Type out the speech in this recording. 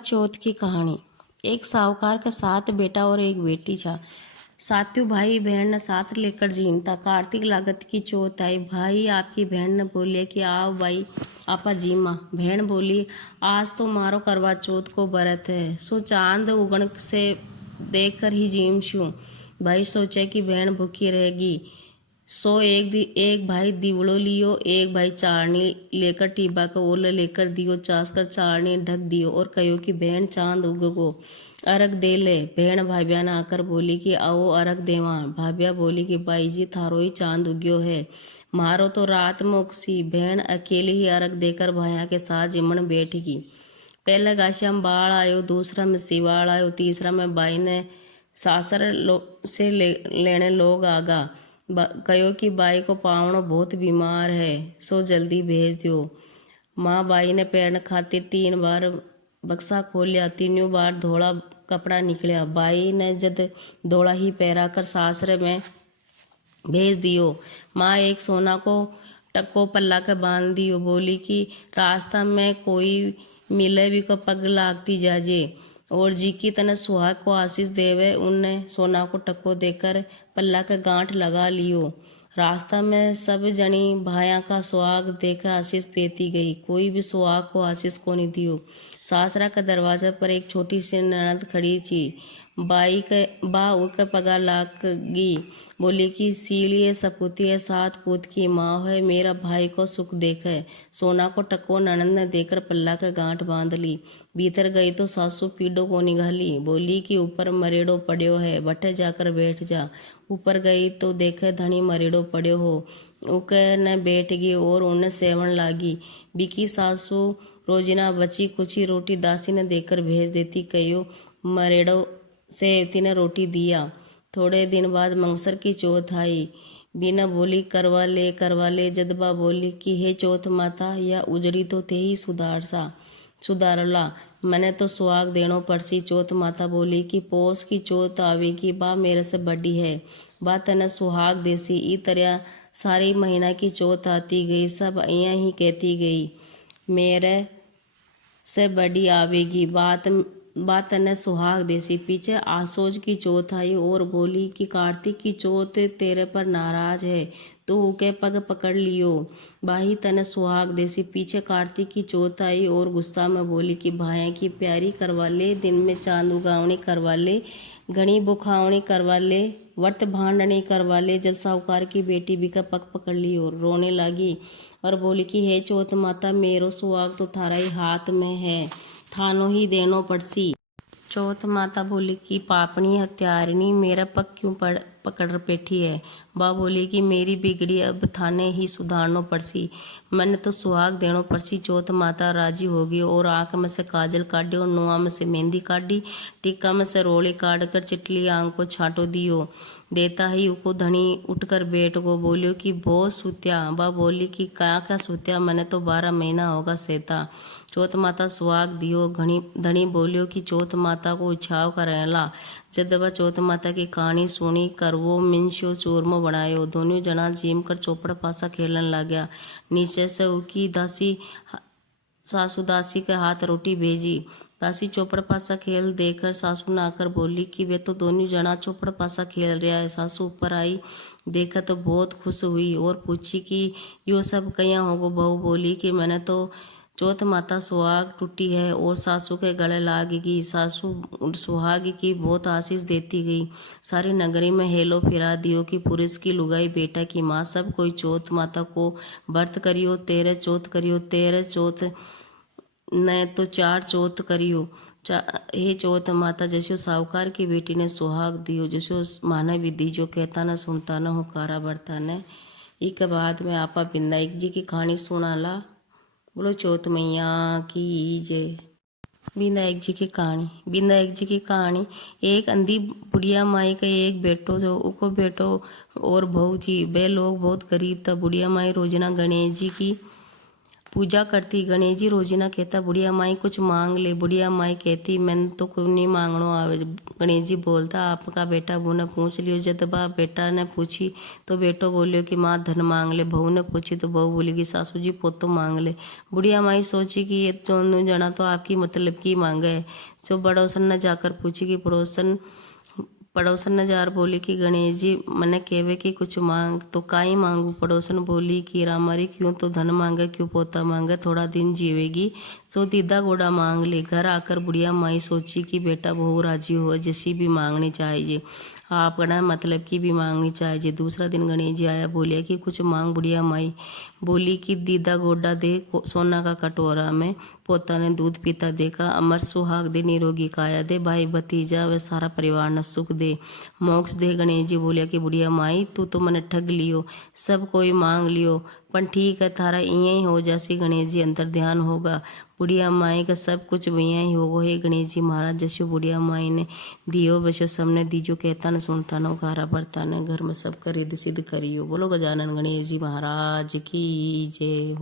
चौथ की कहानी। एक साहूकार का 7 बेटा और एक बेटी था। सातों भाई बहन ने साथ लेकर जीनता। कार्तिक लागत की चौथ आई। भाई आपकी बहन ने बोले कि आओ भाई आपा जीमा। बहन बोली आज तो मारो करवा चौथ को व्रत है, सो चांद उगण से देख कर ही जीम शू। भाई सोचे कि बहन भूखी रहेगी, सो एक भाई दीवड़ो लियो, एक भाई चारनी लेकर टीबा का ओल लेकर दियो चास कर चारनी ढक दियो और कहो कि बहन चांद उगो अरग दे ले। बहन भाभ्या ने आकर बोली कि आओ अरग देवा। भाभ्या बोली कि बाई जी थारो ही चांद उग्यो है, मारो तो रात में उगसी। बहन अकेली ही अरग देकर भाया के साथ जिमण बैठगी। पहले गाशिया में बाढ़ आयो, दूसरा में सिवाड़ आयो, तीसरा में बाई ने सासर से लेने लोग आगा। कहो कि बाई को पावनो बहुत बीमार है, सो जल्दी भेज दो। माँ बाई ने पैरने खातिर 3 बार बक्सा खोलिया, तीनों बार धोला कपड़ा निकलिया। बाई ने जद धोला ही पैरा कर सासरे में भेज दियो। माँ एक सोना को टक्को पल्ला के बांध दियो, बोली कि रास्ता में कोई मिले भी को पग लागती जाजे और जी की तने सुहाग को आशीष देवे। उनने सोना को टक्को देकर पल्ला के गांठ लगा लियो। रास्ता में सब जनी भाया का सुहाग देकर आशीष देती गई, कोई भी सुहाग को आशीष को नहीं दियो। सासरा का दरवाजा पर एक छोटी सी ननद खड़ी थी। बाई के बा उनके पगा लागी, बोली कि सीलिए सपूती है, 7 पूत की माँ है, मेरा भाई को सुख देखे। सोना को टक्को ननद ने देकर पल्ला के गांठ बांध ली। भीतर गई तो सासू पीडो को निगाली, बोली कि ऊपर मरेड़ो पड़ो है, बटे जाकर बैठ जा। ऊपर गई तो देखे धनी मरेड़ो पड़ो हो, उके न बैठ गई और उन्हें सेवन लागी। बिकी सासू रोजिना बची कुची रोटी दासी ने देकर भेज देती, कहो मरेड़ो सेवती ने रोटी दिया। थोड़े दिन बाद मंगसर की चौथ आई। बिना बोली करवा ले। जदबा बोली कि हे चौथ माता, या उजड़ी तो थे ही सुधारला, मैंने तो सुहाग देनो पड़सी। चौथ माता बोली कि पोस की चौथ आवेगी, बा मेरे से बड़ी है, बा तने सुहाग देसी। ई तरह सारी महीना की चौथ आती गई, सब अइया ही कहती गई मेरे से बड़ी आवेगी, बात ने सुहाग देसी। पीछे आसोज की चौथ आई और बोली कि कार्तिक की चौथ तेरे पर नाराज है, तू उके पग पकड़ लियो, बाही तने सुहाग देसी। पीछे कार्तिक की चौथ आई और गुस्सा में बोली कि भाया की प्यारी करवा ले, दिन में चांद उगावनी करवा ले, घनी बुखावनी करवा ले, व्रत भांडनी करवा ले। जब साहूकार की बेटी भी का पग पकड़ ली और रोने लगी और बोली कि हे चौथ माता, मेरो सुहाग तो थारा ही हाथ में है, थानो ही देनो पड़सी। चौथ माता बोली कि पापनी हत्यारिणी, मेरा पग क्यों पकड़ बैठी है। बा बोली कि मेरी बिगड़ी अब थाने ही सुधारनो पड़सी, मैंने तो सुहाग देनो पड़सी। चौथ माता राजी होगी और आँख में से काजल काटी और नुआ में से मेहंदी काटी, टिक्का में से रोली काट कर चिटली आँख को छाटो दियो। देता ही उको धनी उठकर बैठ गो, बोलियो कि बहुत सुत्या। बा बोली कि क्या सुत्या, मैंने तो 12 महीना होगा सहता। चौथ माता सुहाग दियो। धनी बोलियो कि चौथ माता को उछाव करेला। जब चौथ माता की कहानी सुनी कर वो मिंशो चूरमो बनायो। दोनों जना जीम कर चौपड़ पासा खेलन लग्या। नीचे से उकी दासी सासू दासी के हाथ रोटी भेजी। दासी चौपड़ पासा खेल देखकर सासू ने आकर बोली कि वे तो दोनों जना चौपड़ पासा खेल रहा है। सासू ऊपर आई, देखा तो बहुत खुश हुई और पूछी कि यो सब कया होगो। बहू बोली कि मैंने तो चौथ माता सुहाग टूटी है और सासू के गले लागेगी। सासू सुहाग की बहुत आशीष देती गई। सारी नगरी में हेलो फिरा दियो कि पुरुष की लुगाई बेटा की माँ सब कोई चौथ माता को व्रत करियो, तेरे चौथ करियो, तेरे चौथ न तो 4 चौथ करियो। हे चौथ माता, जैसो साहूकार की बेटी ने सुहाग दियो, जैसो माने विधि जो कहता न सुनता न हुकारा बढ़ता न। एक बाद में आपा विनायक जी की कहानी सुनाला। बोलो चौथ मैया की जय। विनायक जी की कहानी। विनायक जी की कहानी। एक अंधी बुढ़िया माई का एक बेटो जो उको बेटो और बहू थी। वे लोग बहुत गरीब था। बुढ़िया माई रोजना गणेश जी की पूजा करती। गणेश जी रोजीना कहता बुढ़िया माई कुछ मांग ले। बुढ़िया माई कहती मैंने तो कुछ नहीं मांगनो आवे। गणेश जी बोलता आपका बेटा बहू ने पूछ लियो। जब बाप बेटा ने पूछी तो बेटो बोलियो कि माँ धन मांग ले। बहू ने पूछी तो बहू बोलेगी सासू जी पोतो मांग ले। बुढ़िया माई सोची कि ये दोनों जना तो आपकी मतलब की मांगे है। जो पड़ोसन ने जाकर पूछी कि पड़ोसन ने जार बोली कि गणेश जी मने कहवे कि कुछ मांग तो काई मांगू। पड़ोसन बोली कि रामारी क्यों तो धन मांगे क्यों पोता मांगे थोड़ा दिन जीवेगी सो दीदा गोड़ा मांग ले। घर आकर बुढ़िया माई सोची कि बेटा बहू राजी हो जैसी भी मांगनी चाहिए आपना मतलब की भी मांगनी चाहिए। दूसरा दिन गणेश जी आया बोलिया कि कुछ मांग। बुढ़िया माई बोली कि दीदा गोडा दे सोना का कटोरा में पोता ने दूध पीता देखा अमर सुहाग दे निरोगी काया दे भाई भतीजा व सारा परिवार न सुख दे मोक्ष दे। गणेश जी बोलिया कि बुढ़िया माई तू तो मने ठग लियो सब कोई मांग लियो पण ठीक है थारा इं ही हो जैसी। गणेश जी अंतर ध्यान होगा बुढ़िया माई का सब कुछ वैया ही होगो। हे गणेश जी महाराज जैसे बुढ़िया माई ने दियो बसो सबने दीजो कहता न सुनता न उखारा भरता न घर में सब कर रिद्ध सिद्ध करियो। बोलो गजानन गणेश जी महाराज की जय।